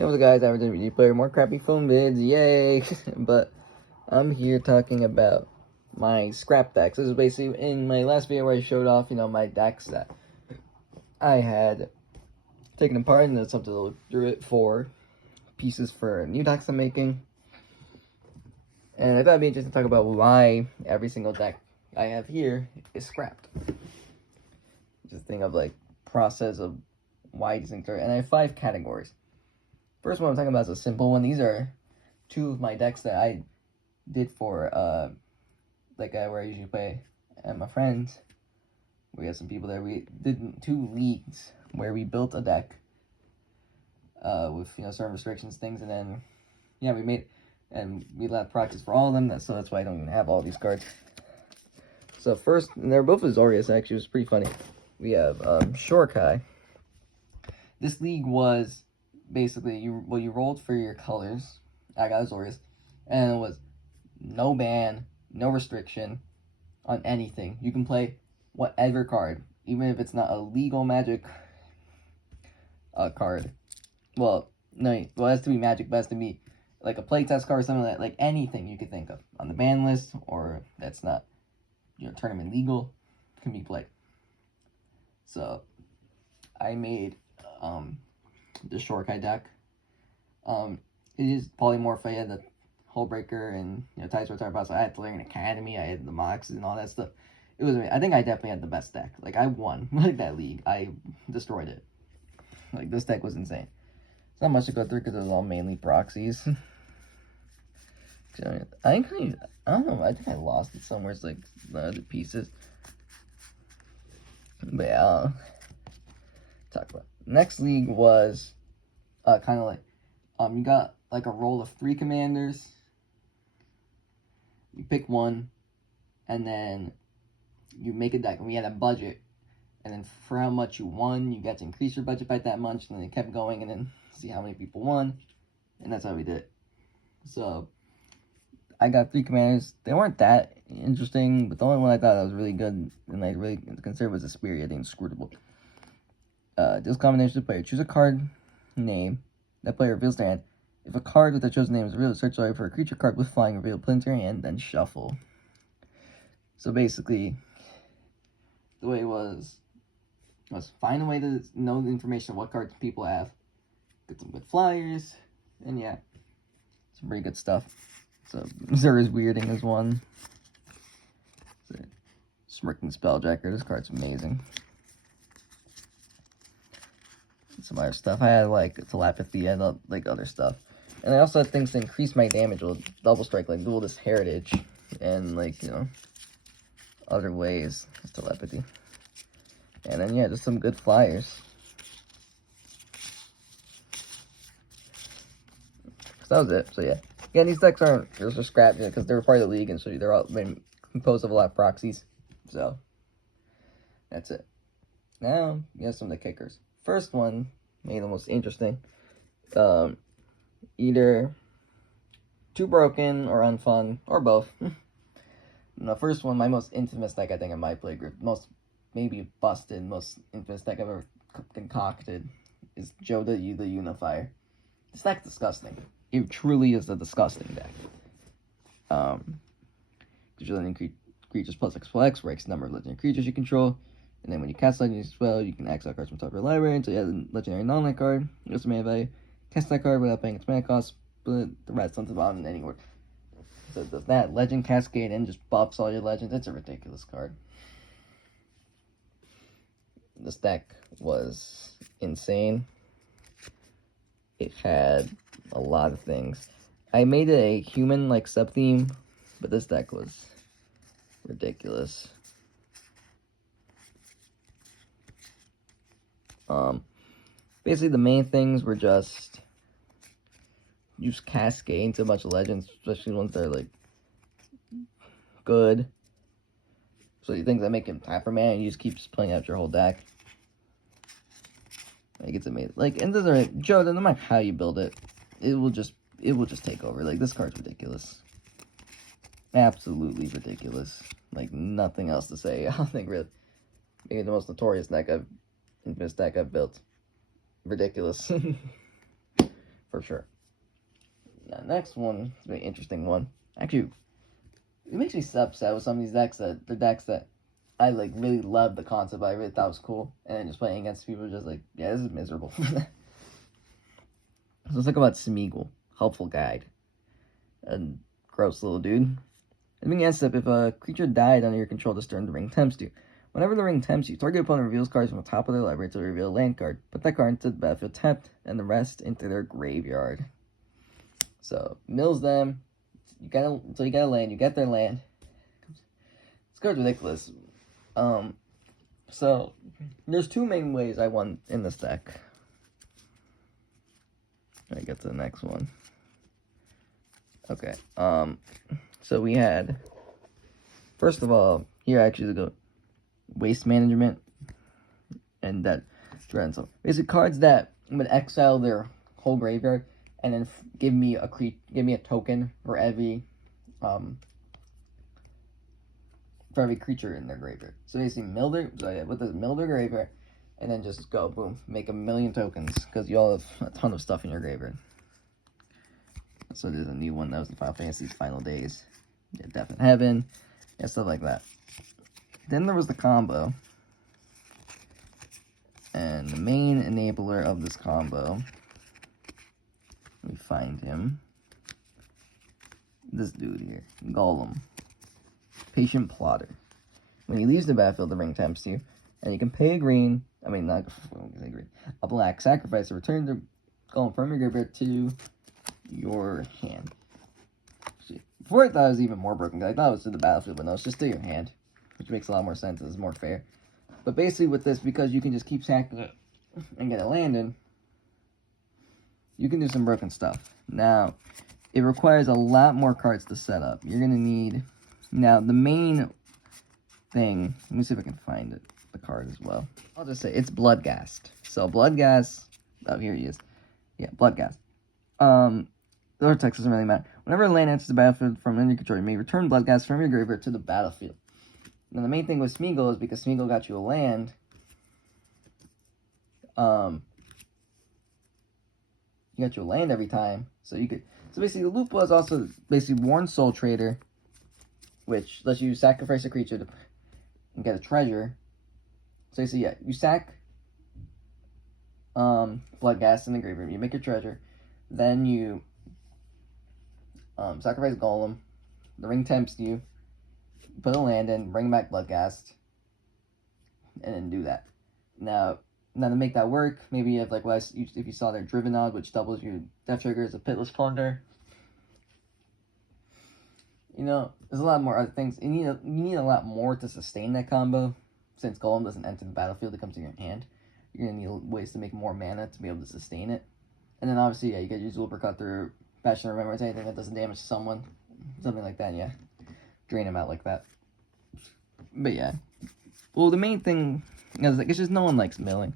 Hey, what's up, guys? I'm Ready Player, more crappy phone vids, yay! But I'm here talking about my scrap decks. This is basically in my last video where I showed off, my decks that I had taken apart, and it's up to look through it for pieces for new decks I'm making. And I thought it'd be interesting to talk about why every single deck I have here is scrapped. Just think of process of why these things are, and I have 5 categories. First one I'm talking about is a simple one. These are 2 of my decks that I did for where I usually play at my friends. We had some people there. We did 2 leagues where we built a deck with certain restrictions, things, and then we made, and we allowed practice for all of them. So that's why I don't even have all these cards. So first, and they're both Azorius actually. It was pretty funny. We have Shorakai. This league was basically you rolled for your colors. I got Azorius, and it was no ban, no restriction on anything. You can play whatever card, even if it's not a legal Magic card. Well, no, it has to be Magic, but it has to be like a playtest card or something like that. Like anything you could think of on the ban list, or that's not tournament legal, can be played. So I made the Shorakai deck. It is polymorph. I had the Hullbreaker and Tides Retire Boss. I had to learn Academy. I had the Mox and all that stuff. It was. I think I definitely had the best deck. Like I won that league. I destroyed it. Like this deck was insane. It's not much to go through because it was all mainly proxies. I don't know. I think I lost it somewhere. It's like the other pieces. But yeah, talk about next league was kind of like you got like a roll of 3 commanders. You pick one, and then you make a deck. And we had a budget, and then for how much you won, you got to increase your budget by that much, and then it kept going, and then see how many people won, and that's how we did it. So I got 3 commanders. They weren't that interesting, but the only one I thought that was really good and I really considered was Asperia, the Inscrutable. This combination of player, choose a card name. That player reveals their hand. If a card with the chosen name is revealed, search the for a creature card with flying revealed, put into your hand, then shuffle. So basically, the way it was find a way to know the information of what cards people have, get some good flyers, and yeah, some pretty good stuff. So Zura's Weirding is one. Smirking Spelljacker, this card's amazing. Some other stuff. I had like Telepathy and other stuff. And I also had things to increase my damage with Double Strike, like Duelist Heritage, and other ways. Telepathy. And then just some good flyers. So that was it. So yeah, these decks aren't just scrapped because they're part of the league, and so they're all composed of a lot of proxies. So that's it. Now some of the kickers. First one, maybe the most interesting. Either too broken or unfun, or both. The first one, my most infamous deck I think in my play group, most maybe busted, most infamous deck I've ever concocted, is Joe the Unifier. This deck's disgusting. It truly is a disgusting deck. Legendary creatures plus X+X, ranks the number of legendary creatures you control. And then when you cast legendary spell, you can exile cards from top of your library until you add a legendary non-land card. Just mana value. Cast that card without paying its mana cost, but the rest on the bottom anywhere. So it does that. Legend Cascade and just buffs all your legends. It's a ridiculous card. This deck was insane. It had a lot of things. I made it a human sub-theme, but this deck was ridiculous. Basically the main things were just use Cascade into a bunch of legends, especially ones that are good. So you think that make him tap for mana, and you just keep playing out your whole deck. It's amazing. And this is Joe, no matter how you build it, it will just take over. This card's ridiculous. Absolutely ridiculous. Nothing else to say. I don't think really. Maybe the most notorious infamous deck I've built. Ridiculous. For for sure. Now, next one is a very interesting one. Actually, it makes me so upset with some of these decks that the decks that I like really loved the concept, I really thought was cool, and then just playing against people just like, yeah, this is miserable. So let's talk about Smeagol, helpful guide. A gross little dude. At the beginning of the step, if a creature died under your control this turn, the ring tempts you. Whenever the ring tempts you, target opponent reveals cards from the top of their library to reveal a land card. Put that card into the battlefield tapped, and the rest into their graveyard. So mills them. You gotta land. You get their land. This card's ridiculous. So there's two main ways I won in this deck. I get to the next one. Okay. So we had, first of all, here actually go waste management and that dread. So basically cards that would exile their whole graveyard and then give me a token for every creature in their graveyard. So basically mill their graveyard and then just go boom, make 1,000,000 tokens because you all have a ton of stuff in your graveyard. So there's a new one that was in Final Fantasy's Final Days. Yeah, Death in Heaven, yeah, stuff like that. Then there was the combo. And the main enabler of this combo, let me find him. This dude here, Golem. Patient Plotter. When he leaves the battlefield, the ring tempts you, and you can pay a green, a black sacrifice to return the Golem from your graveyard to your hand. Before I thought it was even more broken, I thought it was to the battlefield, but no, it's just to your hand, which makes a lot more sense. It's more fair. But basically with this, because you can just keep sacking it and get a land in, you can do some broken stuff. Now, it requires a lot more cards to set up. You're going to need... Now, the main thing... Let me see if I can find it, the card as well. I'll just say, it's Bloodghast. So, Bloodghast... Oh, here he is. Yeah, Bloodghast. The other text doesn't really matter. Whenever a land enters the battlefield from under your control, you may return Bloodghast from your graveyard to the battlefield. Now, the main thing with Smeagol is because Smeagol got you a land, you got your land every time, so you could... So basically, the loop was also basically Worn Soul Trader, which lets you sacrifice a creature and get a treasure. So basically, yeah, you sack Bloodghast in the graveyard, you make your treasure, then you sacrifice Golem, the ring tempts you, put a land in, bring back Bloodghast, and then do that. Now to make that work, maybe you have like if you saw their Driven Odd, which doubles your death trigger as a Pitiless Plunder. You know, there's a lot more other things. You need a lot more to sustain that combo. Since Golem doesn't enter the battlefield, it comes in your hand. You're gonna need ways to make more mana to be able to sustain it. And then obviously, yeah, you can use Uppercut through Passion of Remembrance, anything that doesn't damage someone, something like that. Yeah, drain them out like that. But yeah, well, the main thing is like it's just no one likes milling.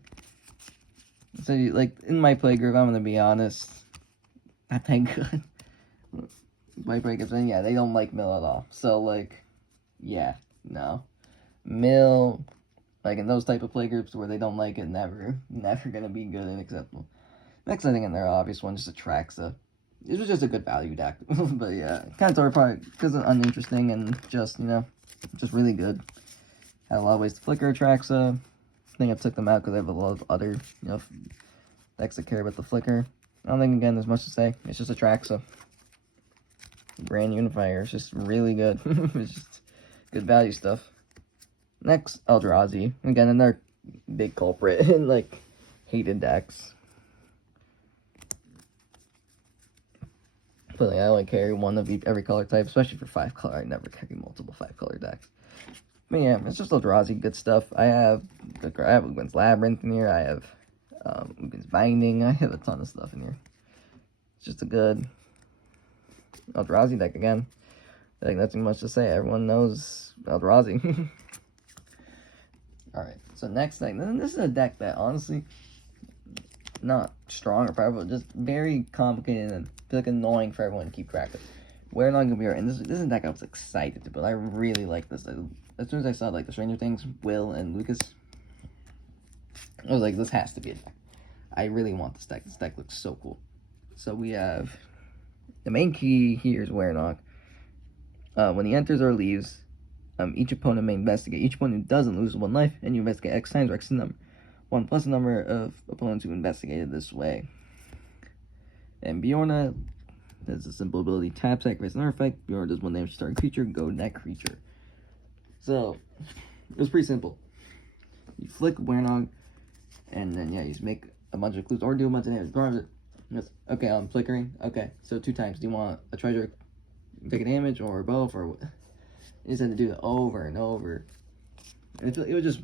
So like in my playgroup, I'm gonna be honest, not that good. My breakups, and yeah, they don't like mill at all. So like, yeah, no, mill, like in those type of playgroups where they don't like it, never gonna be good and acceptable. Next thing in there, obvious one, just Atraxa. It was just a good value deck, but yeah, kind of probably because it's uninteresting and just, you know, just really good. Had a lot of ways to flicker Atraxa. I think I took them out because I have a lot of other, you know, decks that care about the flicker. I don't think, again, there's much to say. It's just Atraxa. Grand Unifier. It's just really good. It's just good value stuff. Next, Eldrazi. Again, another big culprit in, like, hated decks. But like, I only carry one of every color type, especially for 5-color. I never carry multiple 5-color decks. But yeah, it's just Eldrazi, good stuff. I have Uglin's Labyrinth in here. I have Uglin's Binding. I have a ton of stuff in here. It's just a good Eldrazi deck again. I think nothing much to say. Everyone knows Eldrazi. Alright, so next thing. This is a deck that honestly, not strong or powerful, just very complicated and feel like annoying for everyone to keep track of. We're not gonna be right. And this is a deck I was excited to build. I really like this. As soon as I saw like the Stranger Things, Will and Lucas, I was like, this has to be a deck. I really want this deck. This deck looks so cool. So we have the main key here is Wear Knock. When he enters or leaves, each opponent may investigate. Each opponent who doesn't lose 1 life, and you investigate X times or X number. 1 plus the number of opponents who investigated this way. And Bjorna has a simple ability: tap, sacrifice another effect. Bjorna does 1 damage to start creature, go to that creature. So, it was pretty simple. You flick Weirnog, and then, yeah, you just make a bunch of clues, or do a bunch of damage. Okay, I'm flickering. Okay, so 2 times. Do you want a treasure, take a damage, or both, or what? You just had to do it over and over. And it was just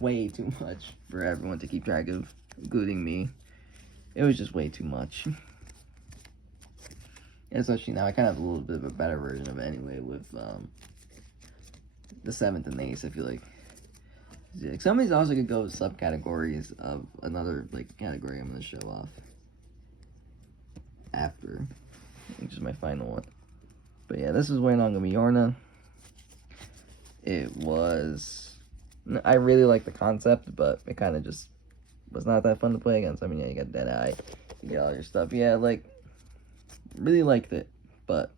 way too much for everyone to keep track of, including me. It was just way too much. And especially now, I kind of have a little bit of a better version of it anyway with the 7th and 8th, I feel like. Some of these also could go with subcategories of another category I'm going to show off after, which is my final one. But yeah, this is Weighing on Yorna. It was, I really like the concept, but it kind of just was not that fun to play against. I mean, yeah, you got Deadeye, you got all your stuff. Yeah, really liked it, but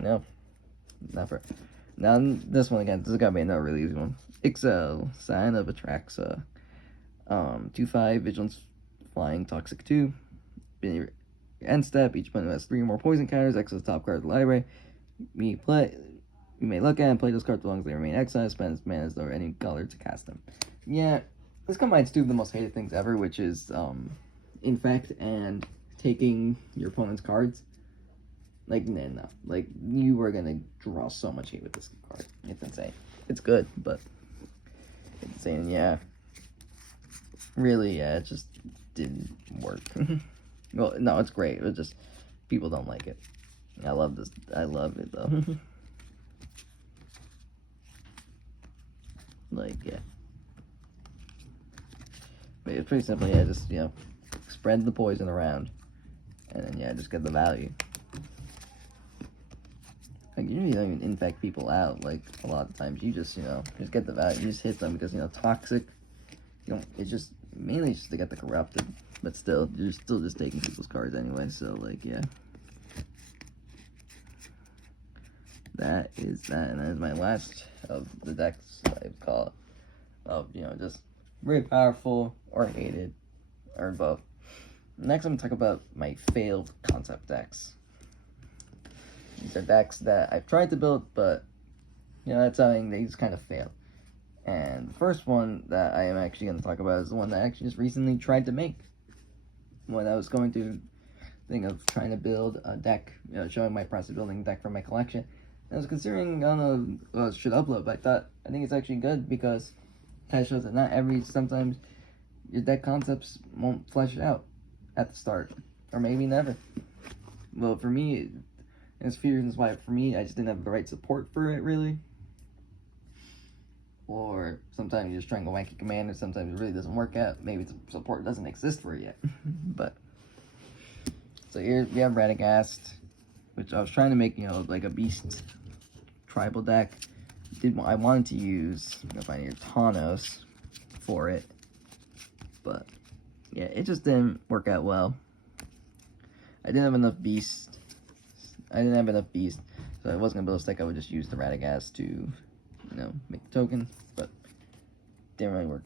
no, not for. Now this one again, this is gonna be another really easy one. Ixel, Sign of Atraxa, 2/5 Vigilance, Flying, Toxic 2. End step, each opponent has 3 or more poison counters. Exile the top card of the library. You may look at and play those cards as long as they remain exiled. Spend mana as though any color to cast them. Yeah, this combines 2 of the most hated things ever, which is Infect and taking your opponent's cards. No. You were gonna draw so much hate with this card. It's insane. It's good, but it's insane. Yeah, really, yeah, it just didn't work. Well, no, it's great. It was just people don't like it. I love this. I love it though. Yeah. But it's pretty simple. Yeah, just spread the poison around, and then yeah, just get the value. You really don't even infect people out. A lot of times, you just just get the value. You just hit them because toxic. It's just mainly just to get the corrupted, but still, you're still just taking people's cards anyway. So yeah, that is that, and that is my last of the decks I've caught of just very powerful or hated or both. Next, I'm gonna talk about my failed concept decks. These are decks that I've tried to build, but that's something they just kind of fail. And the first one that I am actually going to talk about is the one that I actually just recently tried to make. When I was going through thing of trying to build a deck, showing my process of building a deck for my collection. And I was considering, I don't know, I should upload, but I think it's actually good because it kind of shows that sometimes your deck concepts won't flesh out at the start, or maybe never. Well, for me, there's a few reasons why. For me, I just didn't have the right support for it, really. Or sometimes you just try and go wacky commander, sometimes it really doesn't work out. Maybe the support doesn't exist for it yet. But so here we have Radagast, which I was trying to make, like a beast tribal deck. I wanted to use, if I need Thanos for it, but yeah, it just didn't work out well. I didn't have enough beast, so I wasn't gonna build a deck. I would just use the Radagast to, make the token, but didn't really work.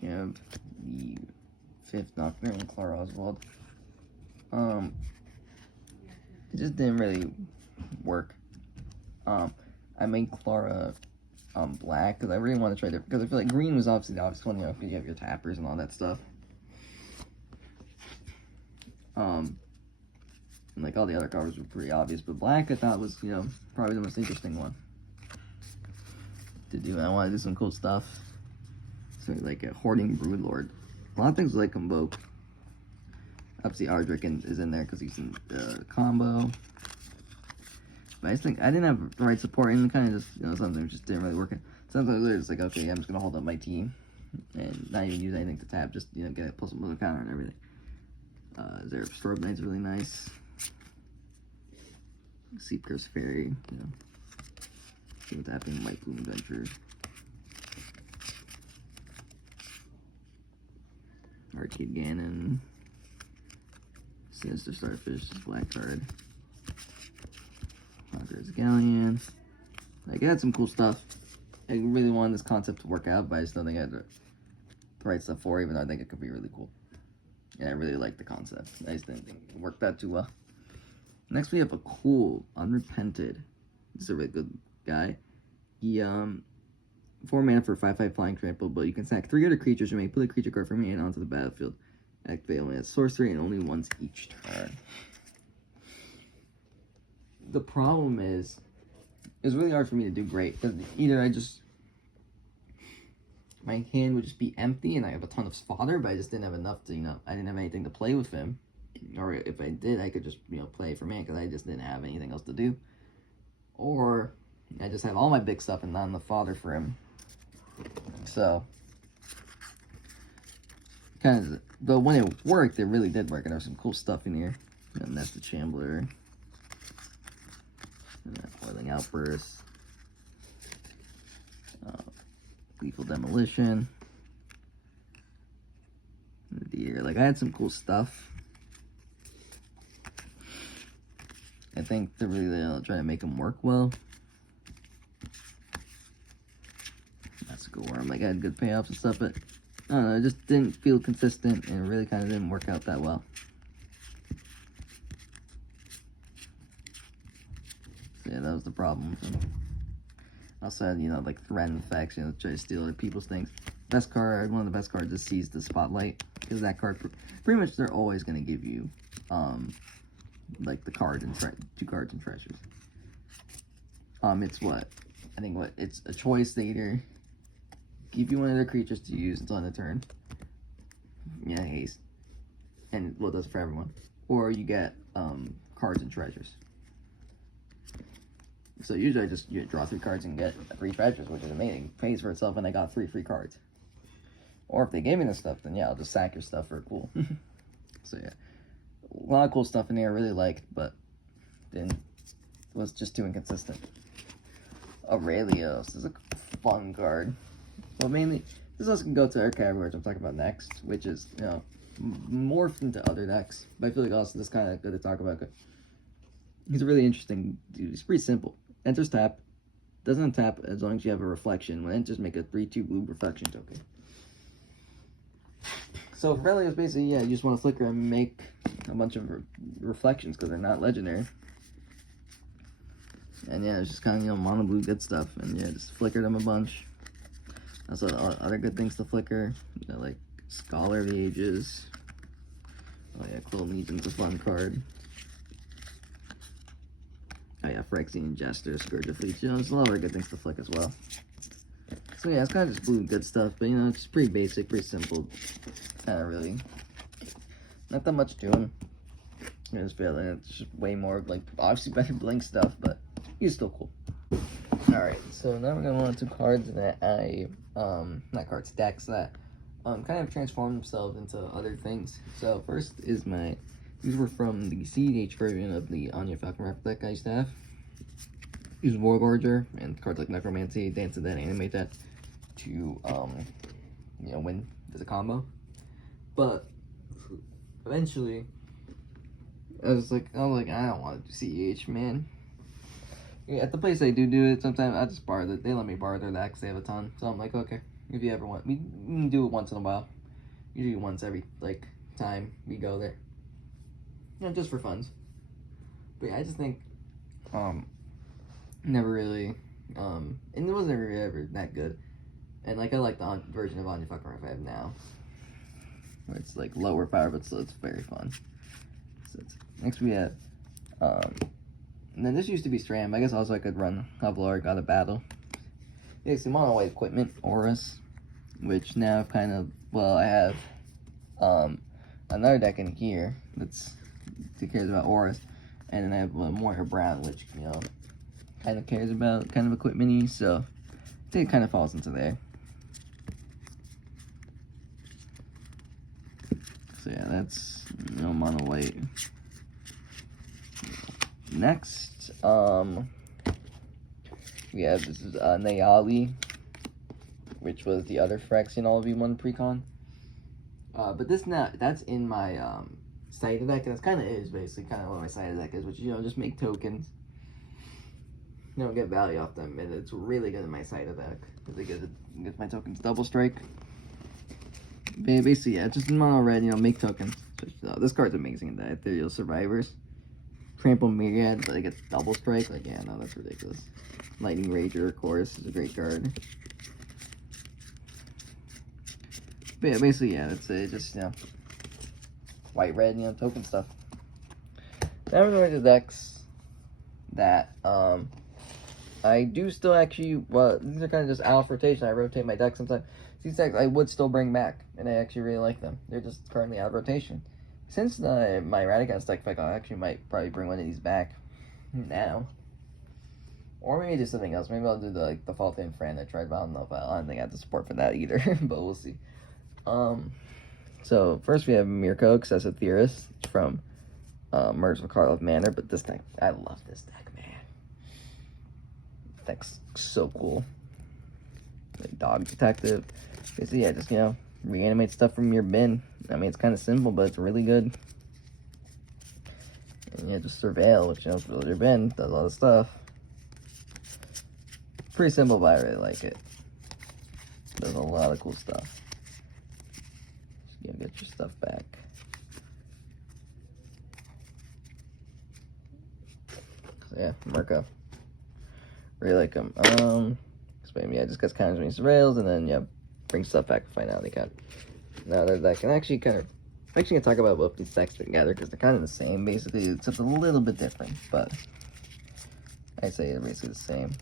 You have the 5th Nocturne, Clara Oswald. It just didn't really work. I made Clara black because I really want to try because I feel like green was obviously the obvious one, because you have your tappers and all that stuff. And all the other colors were pretty obvious, but black I thought was, probably the most interesting one to do. And I want to do some cool stuff. So a Hoarding Broodlord. A lot of things Convoke. Obviously Ardrick is in there because he's in the combo. But I just think I didn't have the right support, and kind of just, something just didn't really work. Sometimes it's okay, I'm just going to hold up my team and not even use anything to tap, just, get a plus another counter and everything. Zeref Strobe Knight's really nice. Seepcurse Fairy, what's happening, White Bloom Adventure. Arcade Ganon. Sinister Starfish, black card. Conqueror's Galleon. Like, it had some cool stuff. I really wanted this concept to work out, but I just don't think I had the right stuff for it, even though I think it could be really cool. Yeah, I really like the concept. I just didn't think it worked out too well. Next, we have a cool Unrepented. This is a really good guy. He, 4 mana for 5/5 flying trample, but you can sack 3 other creatures and may put a creature card from your hand onto the battlefield. Activate only as sorcery and only once each turn. The problem is, it's really hard for me to do great, because either my hand would just be empty and I have a ton of fodder, but I just didn't have enough to, I didn't have anything to play with him. Or if I did, I could just, play for mana, because I just didn't have anything else to do. Or I just had all my big stuff and not enough fodder for him. So, but when it worked, it really did work, and there was some cool stuff in here. And that's the Chambler. And that Boiling Outburst. Lethal Demolition. The Deer. Like, I had some cool stuff. I think they're really trying to make them work well. That's a good worm. Like, I had good payoffs and stuff, but I don't know, it just didn't feel consistent, and it really kind of didn't work out that well. So yeah, that was the problem. Also had, like threatened effects, try to steal other people's things. Best card, one of the best cards is Seize the Spotlight, because that card, pretty much they're always going to give you, like the card and 2 cards and treasures. It's a choice. They either give you one of their creatures to use until end of turn. Yeah, haste. And well, it does for everyone. Or you get cards and treasures. So usually you draw 3 cards and get 3 treasures, which is amazing. Pays for itself, and I got 3 free cards. Or if they gave me this stuff, then yeah, I'll just sack your stuff for cool. So yeah, a lot of cool stuff in here I really liked, but was just too inconsistent. Aurelios is a fun card. Well, mainly, this also can go to our category, which I'm talking about next, which is, morphed into other decks. But I feel like also this kind of good to talk about. He's a really interesting dude. He's pretty simple. Enters tap. Doesn't tap as long as you have a reflection. When enters, make a 3/2 blue reflection token. So Aurelios basically, you just want to flicker and make a bunch of reflections because they're not legendary. And yeah, it's just kind of, mono blue good stuff. And yeah, just flicker them a bunch. Also, other good things to flicker, like Scholar of the Ages. Oh yeah, Quill Legion's a fun card. Oh yeah, Phyrexian Jester, Scourge of Fleets. There's a lot of other good things to flick as well. So yeah, it's kind of just blue good stuff, but it's pretty basic, pretty simple. Kind of really, not that much doing. I just feel like it's just way more, like, obviously better Blink stuff, but he's still cool. Alright, so now we're going to move on to cards that not cards, decks that kind of transform themselves into other things. So first is these were from the CEDH version of the Anya Falcon Raptor deck I used to have. Use Wargorger and cards like Necromancy, Dance of Dead, Animate that to, win as a combo. But eventually, I was like, I don't want to do CEH, man. Yeah, at the place I do it, sometimes I just borrow they let me borrow their decks, they have a ton. So I'm like, okay, if you ever want, we can do it once in a while. Usually once every, time we go there. Just for funs. But yeah, I just think, never really, and it wasn't really ever that good. And, I like the version of Anya Fucking Raptor I have now. Where it's, lower power, but still it's very fun. So next we have, and then this used to be Stram. I guess also I could run Hovlar, Got a Battle. Yeah, some mono white equipment, Auras, which now kind of, I have, another deck in here that's cares about Auras, and then I have Moira Brown, which kind of cares about kind of equipment-y, so I think it kind of falls into there. So yeah, that's mono white. Next, we have this is Nayali, which was the other Phyrexian all-v1 precon. But that's in my side deck, and that's kind of is basically kind of what my side deck is, which just make tokens. Get value off them, and it's really good in my side deck because it gives my tokens double strike. But basically, yeah, just in mono red, make tokens. So, this card's amazing in that Ethereal Survivors. Trample Myriad, but it gets double strike. Like, yeah, no, that's ridiculous. Lightning Rager, of course, is a great card. But yeah, basically, yeah, that's it. Just, white, red, token stuff. Now we're going to decks that, I do still actually, well, these are kind of just out of rotation. I rotate my deck sometimes. These decks I would still bring back, and I actually really like them. They're just currently out of rotation. Since my Radicast deck fight, I actually might probably bring one of these back now. Or maybe do something else. Maybe I'll do the Faulty Fran I tried, but I don't know if I don't think I have the support for that either. But we'll see. So first we have Mirko, Excessive Theorist from Merge with Carl of Manor. But this deck, I love this deck, man. Deck's so cool. Like Dog Detective. Basically, yeah, just reanimate stuff from your bin. I mean, it's kind of simple, but it's really good. And yeah, just Surveil, which fills your bin, does a lot of stuff. Pretty simple, but I really like it. Does a lot of cool stuff. Just get your stuff back. So yeah, Mirko. Really like him. Yeah, just gets counters when he surveils, and then bring stuff back for Finality Cut. Now that can actually I'm actually gonna talk about both these decks together because they're kind of the same basically, except a little bit different. But I say they're basically the same.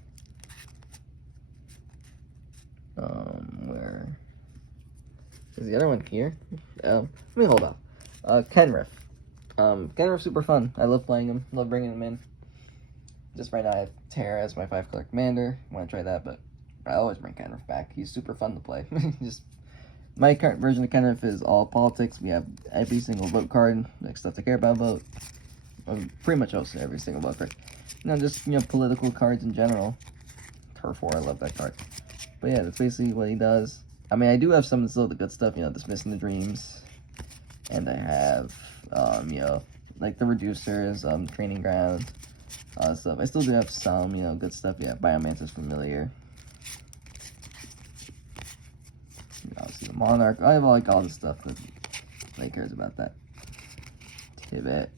Where is the other one here? Let me hold off. Kenrith. Kenrith's super fun. I love playing him. Love bringing him in. Just right now I have Terra as my 5-color commander. I want to try that, but I always bring Kenrith back. He's super fun to play. Just my current version of Kenrith is all politics. We have every single vote card, like stuff to care about vote. Pretty much also every single vote card. Just political cards in general. Turf War, I love that card. But yeah, that's basically what he does. I mean, I do have some still the good stuff, Dismissing the Dreams. And I have, like the Reducers, Training Grounds, stuff. I still do have some, good stuff. Yeah, Biomancer's Familiar. Obviously the Monarch. I have like all the stuff that cares about that. Tibet.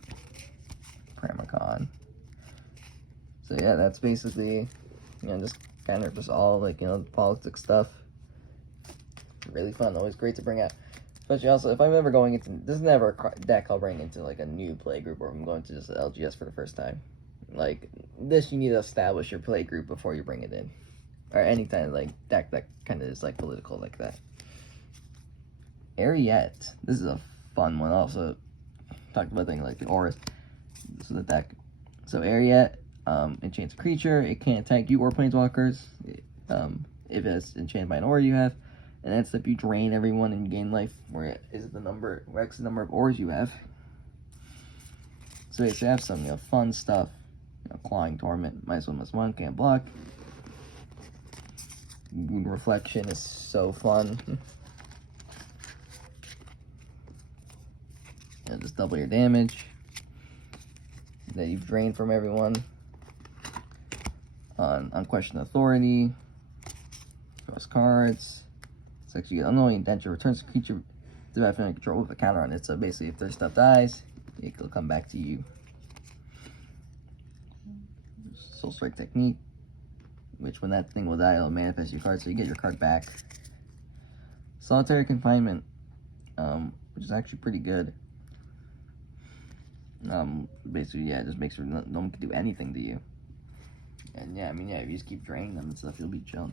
Pramicon. So yeah, that's basically, just kind of just all like, the politics stuff. Really fun, always great to bring out. Especially also, if I'm ever going into, this is never a deck I'll bring into like a new play group or I'm going to just LGS for the first time. Like, this you need to establish your play group before you bring it in. Or any kind of like deck that kind of is like political like that. Ariette. This is a fun one also. Talked about things like the auras. This is the deck. So Ariette, enchants a creature. It can't attack you or planeswalkers. If it's enchanted by an aura you have. And that's if you drain everyone and you gain life, where is the number, where X the number of auras you have. So you have some, fun stuff. Clawing Torment, -1/+1, can't block. Wound Reflection is so fun. And just double your damage that you've drained from everyone. On Unquestioned Authority. Draws cards. It's actually an Unknowing Indenture. Returns the creature to definitely control with a counter on it. So basically, if their stuff dies, it will come back to you. Soul Strike Technique, which when that thing will die, it'll manifest your card, so you get your card back. Solitary Confinement, which is actually pretty good. Basically, yeah, it just makes sure no one can do anything to you. And yeah, I mean, yeah, if you just keep draining them and stuff, you'll be chilling.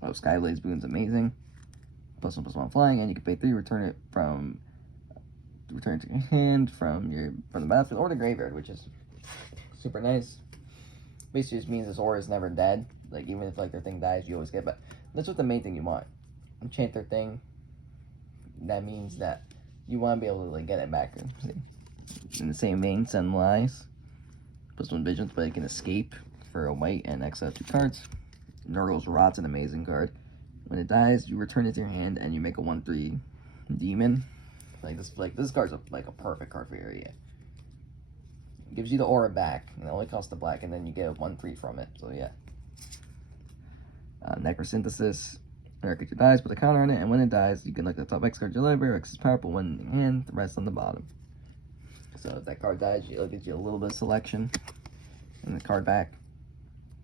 Oh, Skyblaze Boon's amazing. +1/+1 flying, and you can pay 3, return it to your hand from the battlefield or the graveyard, which is super nice. Basically just means this aura is never dead. Like, even if like their thing dies, you always get it. But that's what the main thing you want. Enchant their thing. That means that you want to be able to like get it back. In the same vein, Send Lies. +1 Visions, but it can escape for a white and exile 2 cards. Nurgle's Rot's an amazing card. When it dies, you return it to your hand and you make a 1/3 Demon. This card's like a perfect card for area. Gives you the aura back, and it only costs the black, and then you get 1/3 from it. So yeah. Necrosynthesis. When a creature dies, put a counter on it, and when it dies, you can look at the top X card of your library. X is powerful when in your hand, the rest on the bottom. So if that card dies, it'll get you a little bit of selection, and the card back.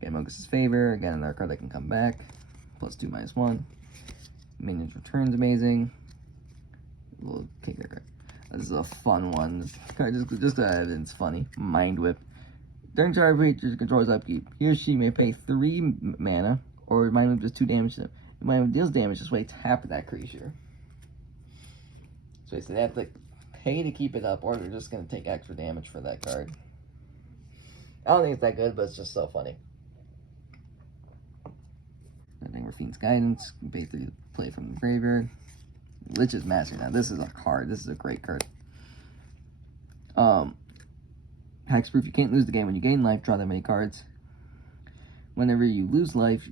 Get Mogus's Favor. Again, another card that can come back. +2/-1. Minions Return's amazing. Little kicker card. This is a fun one. This card just it's funny. Mind Whip. During charge creature's controller's upkeep, he or she may pay 3 mana, or Mind Whip does 2 damage to them. If Mind Whip deals damage, just way tap that creature. So they have to pay to keep it up, or they're just gonna take extra damage for that card. I don't think it's that good, but it's just so funny. I think Rafine's Guidance. Pay 3 to play from the graveyard. Lich's Master. Now this is a card. This is a great card. Hexproof. You can't lose the game. When you gain life, draw that many cards. Whenever you lose life,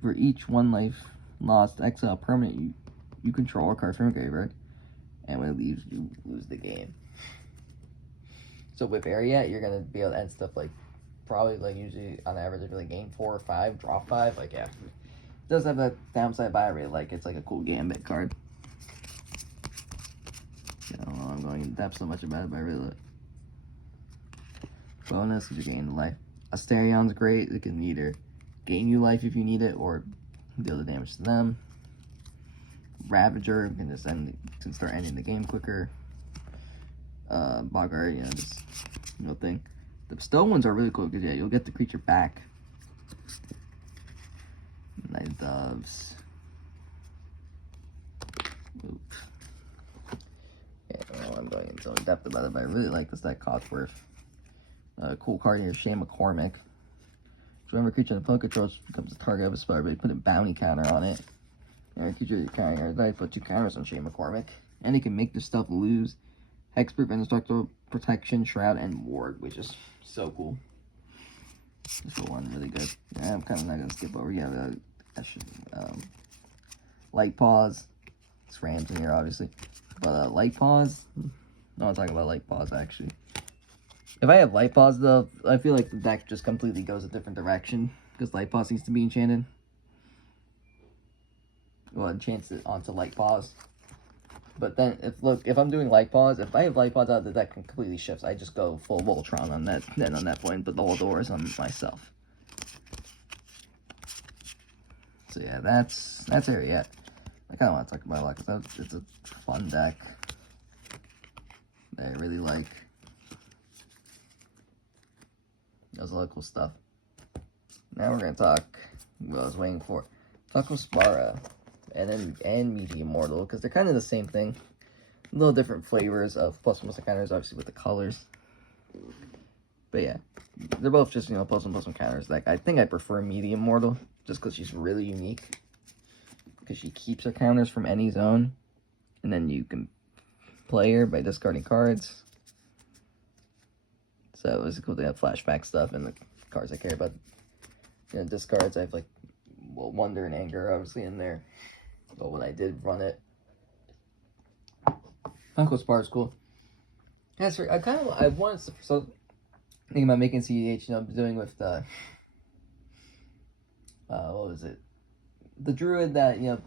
for each 1 life lost, exile permanent you control a card from a graveyard. And when it leaves, you lose the game. So with Area, you're gonna be able to end stuff like probably like usually on average if you like gain 4 or 5, draw 5. Like yeah. It does have that downside, but I really like it. It's like a cool Gambit card. I don't know, I'm going in depth so much about it, but I really like it. Bonus, because you're gaining life. Asterion's great. It can either gain you life if you need it, or deal the damage to them. Ravager can just start ending the game quicker. Boggart, you know, just no thing. The bestow ones are really cool because yeah, you'll get the creature back. Night Doves. Oop. Yeah, I don't know, I'm going into depth about it, but I really like this deck. Codsworth. Cool card here, Shane McCormick. So whenever a creature in the opponent controls becomes a target of a spell, but you put a bounty counter on it. Every creature you're carrying or die, put 2 counters on Shane McCormick. And he can make their stuff lose. Hexproof, Indestructible, Protection, Shroud, and Ward, which is so cool. This one really good. Yeah, I'm kind of not going to skip over. Yeah, Light Paws. It's Rams in here, obviously. But Light Paws, no, I'm talking about Light Paws, actually. If I have Light Paws, though, I feel like the deck just completely goes a different direction. Because Light Paws needs to be enchanted. Well, enchants it onto Light Paws. But then, if I'm doing Light Paws, if I have Light Paws out, the deck completely shifts. I just go full Voltron on that, then on that point, but the whole door is on myself. So yeah, that's Area. I kind of want to talk about it a lot, because it's a fun deck that I really like. Does a lot of cool stuff. Now we're going to talk what I was waiting for. Talk with Spara. And Meteor Immortal, because they're kind of the same thing. A little different flavors of +1/+1 counters, obviously with the colors. But yeah, they're both just, you know, +1/+1 counters. Like, I think I prefer Meteor Immortal, just because she's really unique. Because she keeps her counters from any zone. And then you can play her by discarding cards. So it's cool to have flashback stuff and the cards I care about. You know, discards, I have like, well, Wonder and Anger obviously in there. But when I did run it, Uncle Spar is cool. Yeah, so I wanted to, so thinking about making CEDH, you know, doing with the, what was it? The Druid that, you know,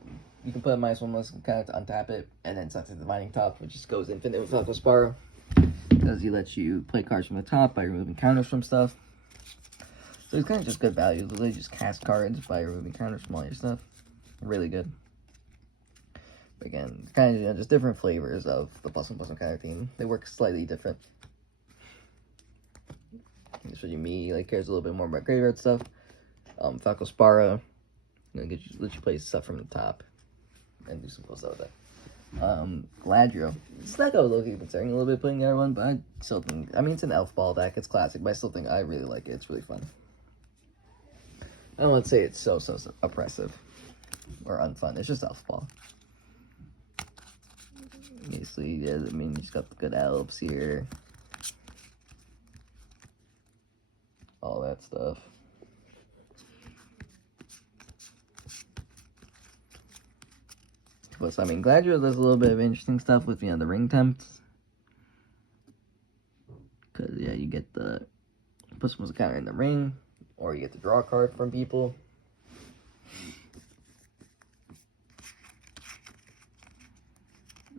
you can put a -1/-1 kind of to untap it, and then Sunset Divining Top, which just goes infinite with Uncle Spar. Because he lets you play cards from the top by removing counters from stuff. So it's kind of just good value. They just cast cards by removing counters from all your stuff. Really good. But again, kind of, you know, just different flavors of the +1/+1 counter theme. They work slightly different. Especially me, like, cares a little bit more about graveyard stuff. Falco Spara, you know, let you play stuff from the top and do some cool stuff with that. Galadriel. This deck I was looking considering a little bit putting the other one, but I still think, I mean, it's an elf ball deck, it's classic, but I still think I really like it. It's really fun. I don't want to say it's so oppressive or unfun. It's just elf ball. Obviously, yeah, I mean, he's got the good elves here. All that stuff. But I mean, Gladiator does a little bit of interesting stuff with, you know, the ring temps. Because, yeah, you get the put someone's counter in the ring, or you get to draw a card from people.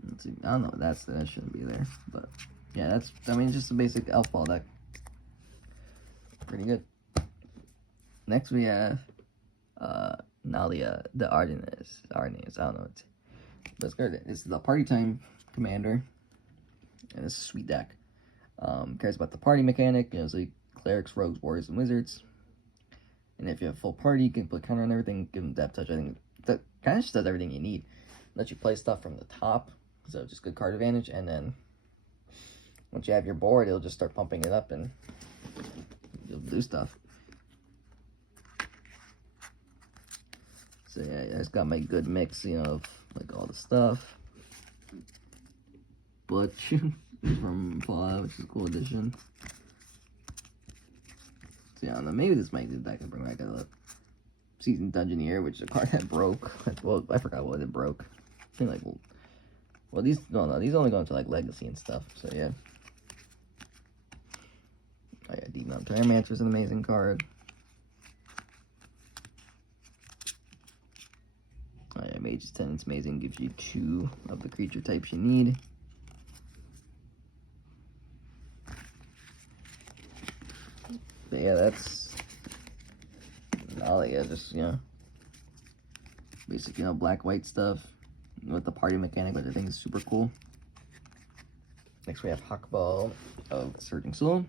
Let's see, I don't know what that shouldn't be there. But, yeah, that's, I mean, just a basic elf ball deck. Pretty good. Next we have Nalia the Ardennes. I don't know. Let's go. This is the Party Time Commander, and it's a sweet deck. Cares about the party mechanic. You know, it's like clerics, rogues, warriors, and wizards. And if you have full party, you can put counter on everything. Give them depth touch. I think that kind of just does everything you need. Let you play stuff from the top, so just good card advantage. And then once you have your board, it'll just start pumping it up, and you'll do stuff. So yeah, it's got my good mix, you know, of like all the stuff. Butch from Fallout, which is a cool addition. So yeah, I don't know, maybe this might be the deck I bring back. A Seasoned Dungeoneer, which is a card that broke. Well, I forgot what it broke. I think like, well, these these only go into like Legacy and stuff. So yeah. Oh yeah, Demon Pyromancer is an amazing card. Oh yeah, Mage's Tenant's amazing. Gives you 2 of the creature types you need. But yeah, that's Nalia, just, you know, basic, you know, black-white stuff with the party mechanic, which I think is super cool. Next we have Hawkball of Surging Soul.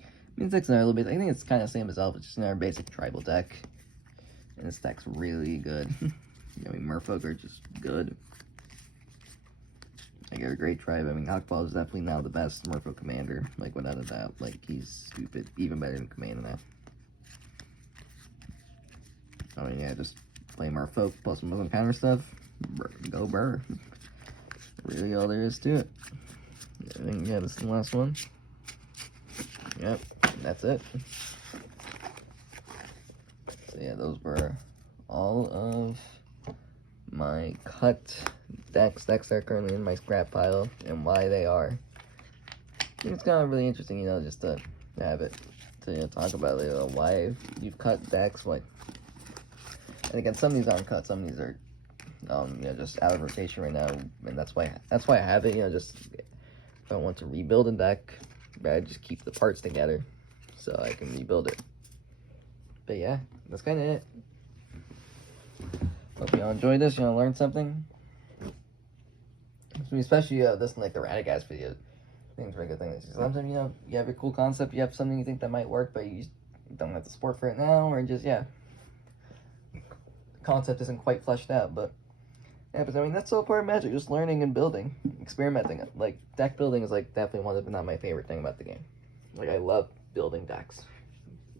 I mean, this deck's another little bit, I think it's kind of the same as Elf, it's just another basic tribal deck. And this deck's really good. I mean, Merfolk are just good. Like, they're a great tribe. I mean, Hawkball is definitely now the best Merfolk commander, like, without a doubt. Like, he's stupid. Even better than Command now. I mean, yeah, just play Merfolk plus some other counter stuff. Go burr. Really all there is to it. I think, yeah, this is the last one. Yep, that's it. So yeah, those were all of my cut decks that are currently in my scrap pile and why they are. I think it's kind of really interesting, you know, just to have it to, you know, talk about, you know, why you've cut decks. Like, and again, some of these aren't cut, some of these are you know, just out of rotation right now, and that's why I have it. You know, just if I want to rebuild a deck, I just keep the parts together so I can rebuild it. But yeah, that's kind of it. Hope y'all enjoyed this. You know, learned something. Especially this, like the Radagast video. I think it's a very good thing. Sometimes, you know, you have a cool concept, you have something you think that might work, but you don't have the support for it now, or just, yeah, the concept isn't quite fleshed out. But yeah, but I mean, that's all part of Magic, just learning and building, experimenting. Like, deck building is like definitely one of, if not my favorite thing about the game. Like, I love building decks,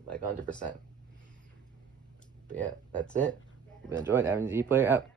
like 100%. But yeah, that's it. If you enjoyed, having G Player out.